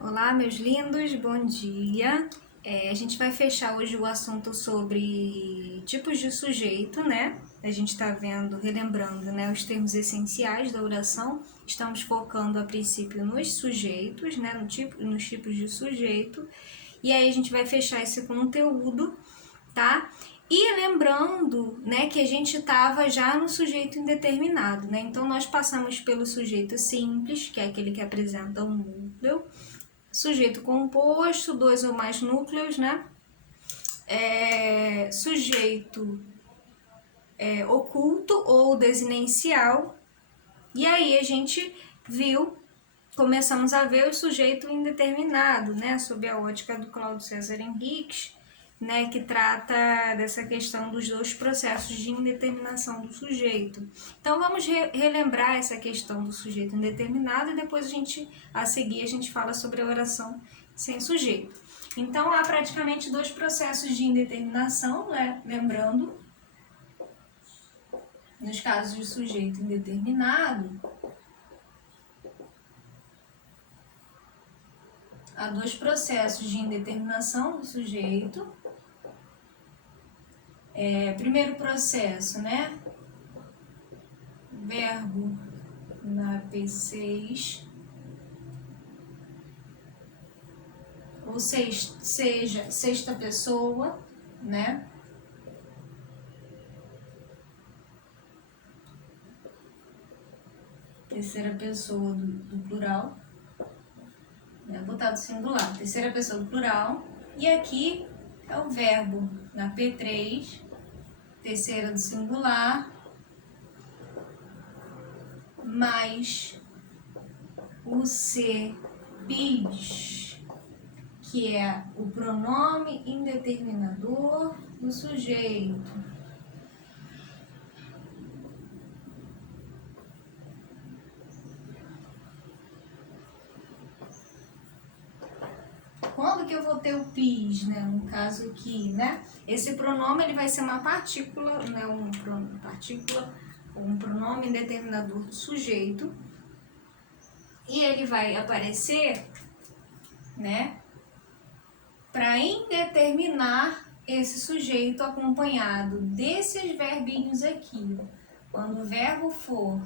Olá, meus lindos, bom dia. A gente vai fechar hoje o assunto sobre tipos de sujeito, né? A gente está relembrando, né, os termos essenciais da oração. Estamos focando a princípio nos sujeitos, né, nos tipos de sujeito. E aí a gente vai fechar esse conteúdo, tá? E lembrando, né, que a gente estava já no sujeito indeterminado, né? Então nós passamos pelo sujeito simples, que é aquele que apresenta um núcleo. Sujeito composto, 2 ou mais núcleos, né? Sujeito oculto ou desinencial. E aí a gente começamos a ver o sujeito indeterminado, né? Sob a ótica do Cláudio César Henriques, né? Que trata dessa questão dos dois processos de indeterminação do sujeito. Então vamos relembrar essa questão do sujeito indeterminado e depois a seguir a gente fala sobre a oração sem sujeito. Então há praticamente dois processos de indeterminação, né? Lembrando, nos casos de sujeito indeterminado, há dois processos de indeterminação do sujeito. Primeiro processo, né? Verbo na P6, ou seja, sexta pessoa, né? Terceira pessoa do plural, né? Botado singular, terceira pessoa do plural. E aqui é o verbo na P3, terceira do singular, mais o ser bis, que é o pronome indeterminador do sujeito. Quando que eu vou ter o PIS, né? No caso aqui, né? Esse pronome ele vai ser uma partícula, né? Um pronome indeterminador do sujeito. E ele vai aparecer, né? Para indeterminar esse sujeito acompanhado desses verbinhos aqui. Quando o verbo for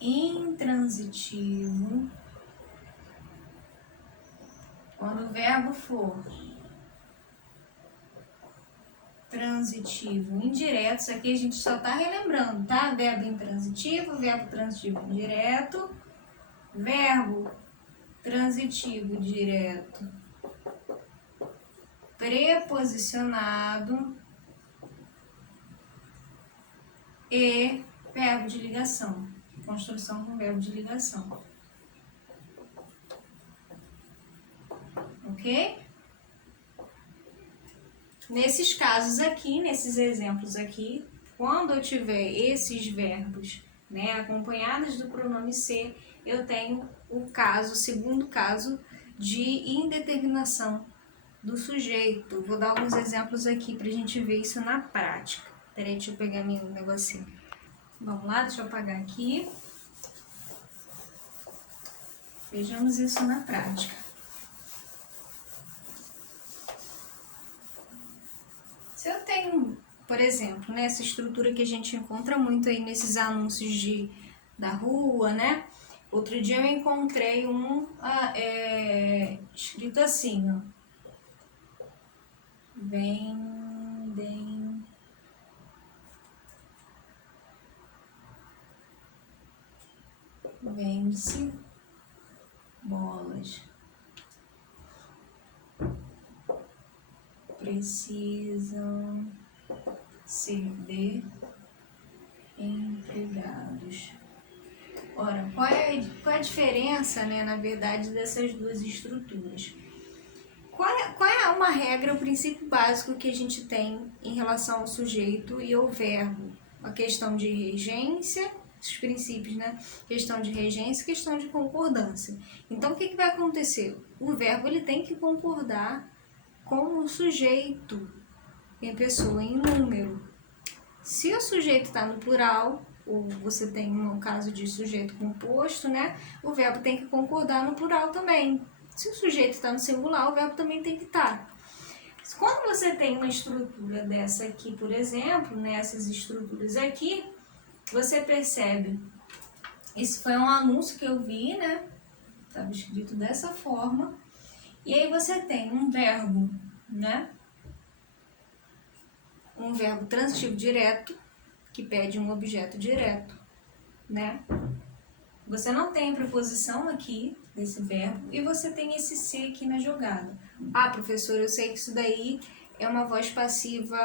intransitivo, quando o verbo for transitivo indireto, isso aqui a gente só está relembrando, tá? Verbo intransitivo, verbo transitivo indireto, verbo transitivo direto preposicionado e verbo de ligação, construção com verbo de ligação. Ok? Nesses casos aqui, nesses exemplos aqui, quando eu tiver esses verbos, né, acompanhados do pronome ser, eu tenho o segundo caso de indeterminação do sujeito. Vou dar alguns exemplos aqui para a gente ver isso na prática. Peraí, deixa eu pegar meu negocinho. Vamos lá, deixa eu apagar aqui. Vejamos isso na prática. Se eu tenho, por exemplo, né, essa estrutura que a gente encontra muito aí nesses anúncios da rua, né? Outro dia eu encontrei escrito assim, ó. Vende-se bolas. Precisam ser de empregados. Ora, qual é a diferença, né, na verdade, dessas duas estruturas? Qual é uma regra, o princípio básico que a gente tem em relação ao sujeito e ao verbo? A questão de regência, os princípios, né? Questão de regência e questão de concordância. Então, o que vai acontecer? O verbo ele tem que concordar com o sujeito em pessoa, em número. Se o sujeito está no plural, ou um caso de sujeito composto, né? O verbo tem que concordar no plural também. Se o sujeito está no singular, o verbo também tem que estar. Quando você tem uma estrutura dessa aqui, por exemplo, nessas estruturas aqui, você percebe, esse foi um anúncio que eu vi, né? Estava escrito dessa forma. E aí você tem um verbo, né? Um verbo transitivo direto, que pede um objeto direto, né? Você não tem a preposição aqui desse verbo e você tem esse ser aqui na jogada. Ah, professor, eu sei que isso daí é uma voz passiva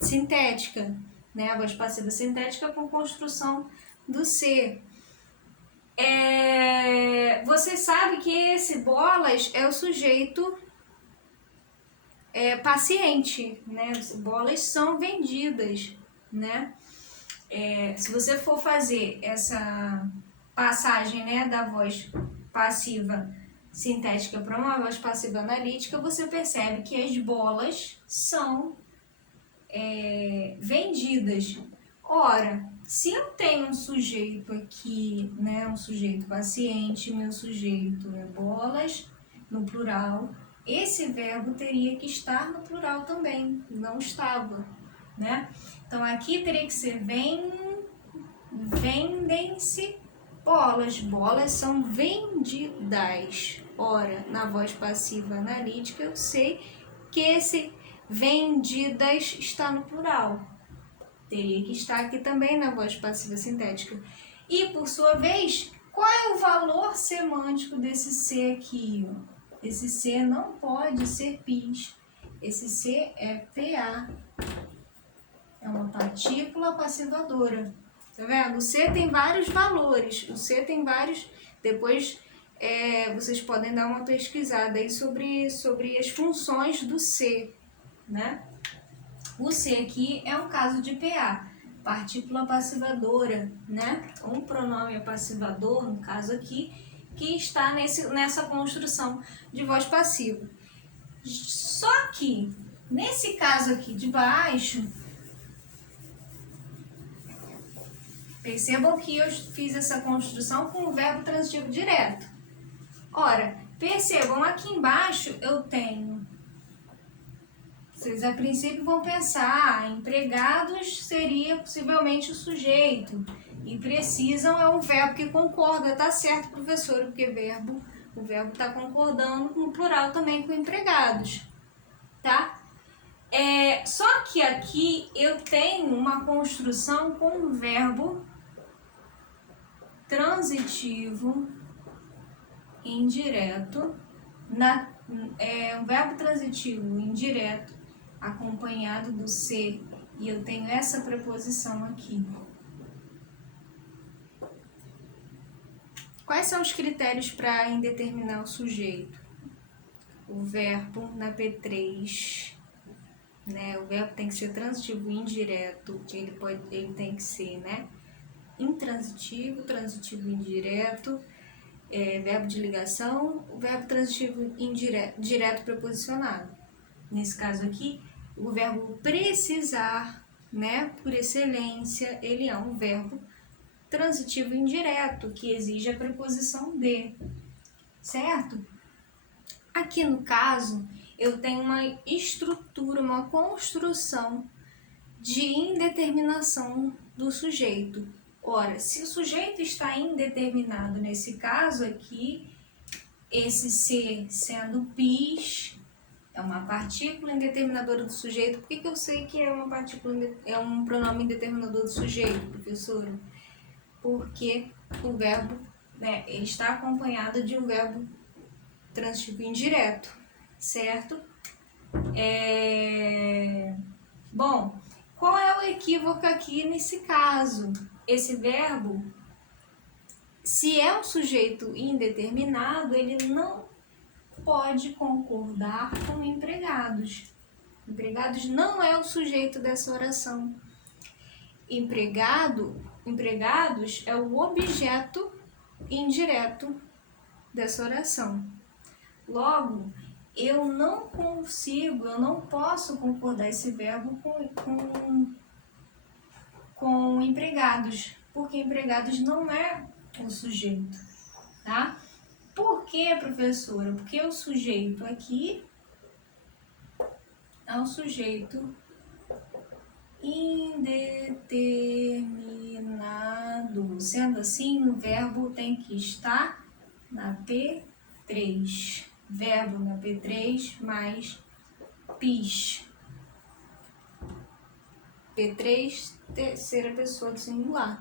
sintética, né? A voz passiva sintética com construção do ser. Você sabe que esse bolas é o sujeito paciente, né? Bolas são vendidas, né? Se você for fazer essa passagem, né, da voz passiva sintética para uma voz passiva analítica, você percebe que as bolas são vendidas. Ora, se eu tenho um sujeito aqui, né, um sujeito paciente, meu sujeito é bolas, no plural, esse verbo teria que estar no plural também, não estava, né? Então, aqui teria que ser vendem-se bolas. Bolas são vendidas. Ora, na voz passiva analítica, eu sei que esse vendidas está no plural. Teria que estar aqui também na voz passiva sintética. E, por sua vez, qual é o valor semântico desse ser aqui? Esse ser não pode ser PIS. Esse ser é PA. É uma partícula passivadora. Tá vendo? O C tem vários valores. O C tem vários... Depois vocês podem dar uma pesquisada aí sobre as funções do C, né? O C aqui é um caso de PA, partícula passivadora, né? Um pronome passivador, no caso aqui, que está nessa construção de voz passiva. Só que, nesse caso aqui de baixo, percebam que eu fiz essa construção com o verbo transitivo direto. Ora, percebam, aqui embaixo eu tenho... Vocês a princípio vão pensar, empregados seria possivelmente o sujeito. E precisam é um verbo que concorda, tá certo, professor, porque o verbo está concordando no plural também com empregados, tá? Só que aqui eu tenho uma construção com um verbo transitivo indireto, um verbo transitivo indireto acompanhado do ser, e eu tenho essa preposição aqui. Quais são os critérios para indeterminar o sujeito? O verbo na P3, né? O verbo tem que ser transitivo indireto, ele tem que ser, né? Intransitivo, transitivo indireto, verbo de ligação, o verbo transitivo indireto, direto preposicionado. Nesse caso aqui, o verbo precisar, né, por excelência, ele é um verbo transitivo indireto, que exige a preposição de, certo? Aqui no caso, eu tenho uma estrutura, uma construção de indeterminação do sujeito. Ora, se o sujeito está indeterminado nesse caso aqui, esse ser sendo PIS, é uma partícula indeterminadora do sujeito. Por que eu sei que é uma partícula, é um pronome indeterminador do sujeito, professora? Porque o verbo, né, ele está acompanhado de um verbo transitivo indireto, certo? Bom, qual é o equívoco aqui nesse caso? Esse verbo, se é um sujeito indeterminado, ele não pode concordar com empregados. Empregados não é o sujeito dessa oração. Empregados é o objeto indireto dessa oração. Logo, eu não posso concordar esse verbo com empregados, porque empregados não é o sujeito, tá? Por que, professora? Porque o sujeito aqui é um sujeito indeterminado. Sendo assim, o verbo tem que estar na P3. Verbo na P3 mais PIS. P3, terceira pessoa do singular.